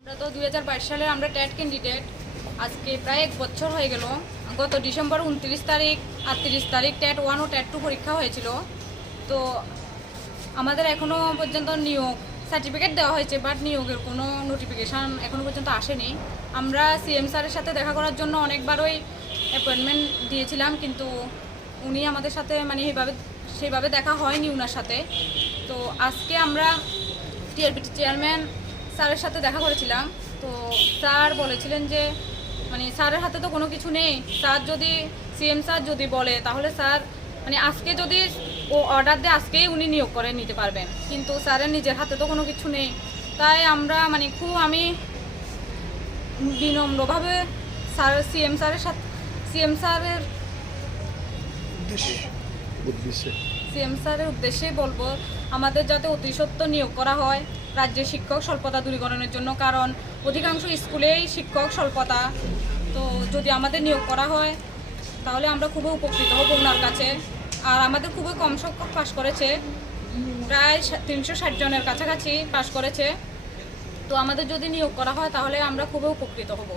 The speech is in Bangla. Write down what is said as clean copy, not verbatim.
আমরা তো 2022 সালে আমরা টেট ক্যান্ডিডেট। আজকে প্রায় 1 বছর হয়ে গেল। গত ডিসেম্বর 29 তারিখ আর 30 তারিখ টেট 1 ও টেট 2 পরীক্ষা হয়েছিল। তো আমাদের এখনও পর্যন্ত নিয়োগ সার্টিফিকেট দেওয়া হয়েছে, বাট নিয়োগের কোনো নোটিফিকেশান এখনও পর্যন্ত আসেনি। আমরা সিএম স্যারের সাথে দেখা করার জন্য অনেকবারই অ্যাপয়েন্টমেন্ট দিয়েছিলাম, কিন্তু উনি আমাদের সাথে মানে সেইভাবে দেখা হয়নি ওনার সাথে। তো আজকে আমরা টিআরপিটি চেয়ারম্যান স্যারের সাথে দেখা করেছিলাম। তো স্যার বলেছিলেন যে মানে স্যারের হাতে তো কোনো কিছু নেই, স্যার যদি সিএম স্যার যদি বলে তাহলে স্যার মানে আজকে যদি ও অর্ডার দেয় আজকেই উনি নিয়োগ করে নিতে পারবেন, কিন্তু স্যারের নিজের হাতে তো কোনো কিছু নেই। তাই আমরা মানে আমি বিনম্রভাবে সিএম স্যারের উদ্দেশ্যে বলবো আমাদের যাতে অতি সত্বর নিয়োগ করা হয় রাজ্যের শিক্ষক স্বল্পতা দূরীকরণের জন্য, কারণ অধিকাংশ স্কুলেই শিক্ষক স্বল্পতা। তো যদি আমাদের নিয়োগ করা হয় তাহলে আমরা খুবই উপকৃত হব ওনার কাছে। আর আমাদের খুবই কম সংখ্যক পাশ করেছে, প্রায় 360 জনের কাছাকাছি পাশ করেছে। তো আমাদের যদি নিয়োগ করা হয় তাহলে আমরা খুবই উপকৃত হব।